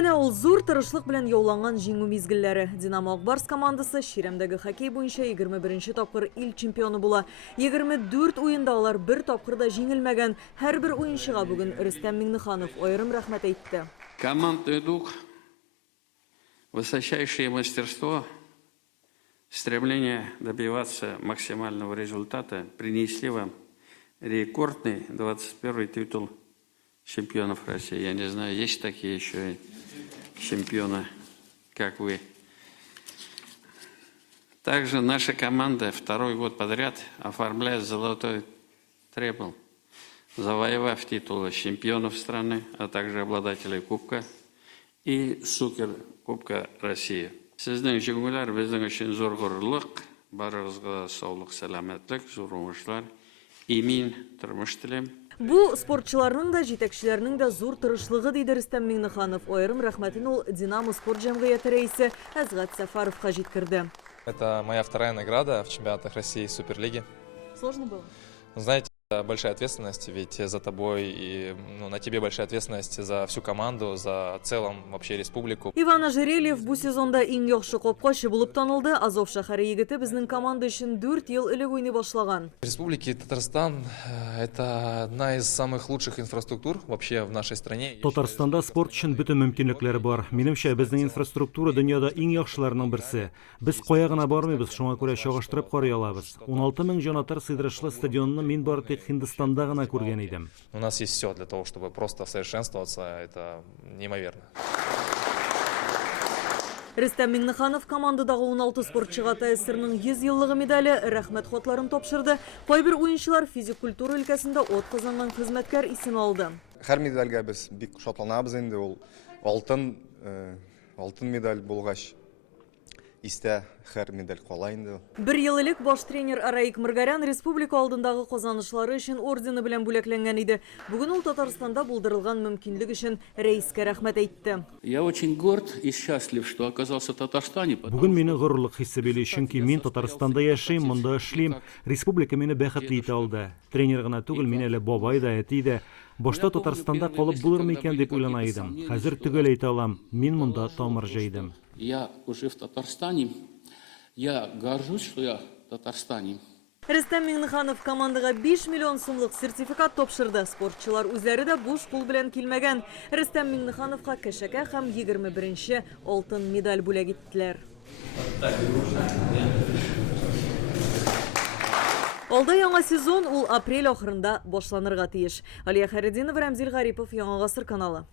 Менә ул зур тырышлык белән яуланган җиңү мизгелләре. Динамо Ак Барс командасы чиремдәге хоккей буенча 21-нче тапкыр ил чемпионы була. 24 уенда алар бер тапкыр да җиңелмәгән. Һәрбер уенчыга бүген Рөстәм Миңнеханов аерым рәхмәт әйтте. Командный дух, высочайшее мастерство, стремление добиваться максимального результата принесли вам рекордный 21-й титул чемпионов России. Я не знаю, есть такие еще чемпионы, как вы. Также наша команда второй год подряд оформляет золотой трипл, завоевав титулы чемпионов страны, а также обладателей Кубка и Суперкубка России. Сіздің жеңулер біздің үшін зор ғұрлық, барыңызға саулық, сәламәтлік, зор уңышлар, имин тормыш телим. Бу спортчыларның да, җитәкчеләрнең дә зур тырышлыгы диде Рөстәм Миңнеханов. Аерым рәхмәтен ул Динамо спорт җәмгыяте рәисе Әзгать Сафаровка җиткерде. Это моя вторая награда в чемпионатах России и Суперлиги. Сложно было? Знаете, большая ответственность, ведь за тобой и на тебе большая ответственность за всю команду, за целом вообще республику. Иван Ожерельев бу сезонда иң яхшы капкачы булып танылды. Азов шәһәре егете безнең команда өчен 4 ел элек уйный башлаган. В Республике Татарстан это одна из самых лучших инфраструктур вообще в нашей стране. Татарстанда спорт өчен бөтен мөмкинлекләр бар. Минемчә, безнең инфраструктура дөньяда иң яхшыларның берсе. Без кая гына бармыйбыз, шуңа күрә чагыштырып карый алабыз. 16 000 җанатар сыйдырышлы стадионны мин бары тик Һиндстанда гына күргән идем. У нас есть все для того, чтобы просто совершенствоваться. Это неимоверно. Рөстәм Миңнеханов командадагы 16 спортчыга ТСРның 100 еллыгы медале, рәхмәт хатларын тапшырды. Кайбер уенчылар физик культура өлкәсендә от казанган хезмәткәр исеме алды. Һәр медальгә без бик шатланабыз инде, ул алтын медаль булгач истә һәр медаль кала инде. 1 ел элек баш тренер Араик Мыргарян республика алдындагы казанышлары өчен ордены белән бүләкләнгән иде. Бүген ул Татарстанда булдырылган мөмкинлек өчен рәискә рәхмәт әйтте. Я очень горд и счастлив, что оказался в Татарстане. Бүген мине горурлык хисе били, чөнки мин Татарстанда яшим, монда эшлим. Республика мине бәхетле итә алды. Тренер гына түгел, мин әле бабай да, әти дә. Башта Татарстанда калып булырмы икән дип уйлана идем. Хәзер түгел әйтә алам, мин монда тамыр җыйдым. Я уже в Татарстане. Я горжусь, что я в Татарстане. Рөстәм Миңнеханов командага 5 миллион сумлык сертификат тапшырды. Спортчылар үзләре дә буш кул белән килмәгән. Рөстәм Миңнехановка кәшәкә һәм 21-нче алтын медаль бүләк иттеләр. Алда яңа сезон ул апрель ахырында башланырга тиеш. Алия Хайретдинова, Рамзил Гарипов, Яңа Гасыр каналы.